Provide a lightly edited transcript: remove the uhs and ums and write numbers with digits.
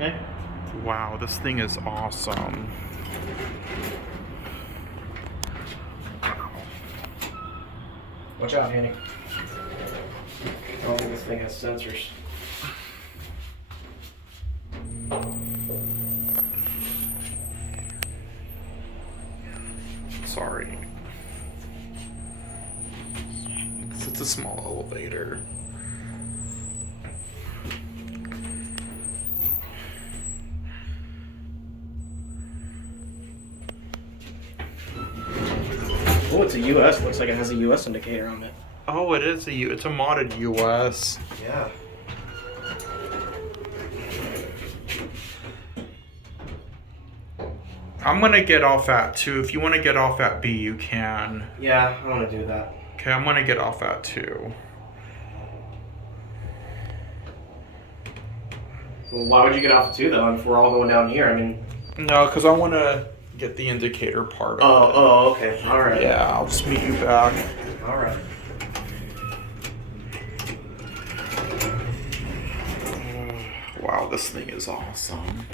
Okay. Wow, this thing is awesome. Watch out, Hanny. I don't think this thing has sensors. Sorry. It's a small elevator. Oh, it's a US. Looks like it has a US indicator on it. Oh, it is it's a modded US. Yeah. I'm gonna get off at 2. If you want to get off at B, you can. Yeah, I want to do that. Okay, I'm gonna get off at 2. Well, why would you get off at 2 though? If we're all going down here, I mean. No, because I want to get the indicator part of it. Oh, okay. All right. Yeah, I'll just meet you back. All right. Wow, this thing is awesome.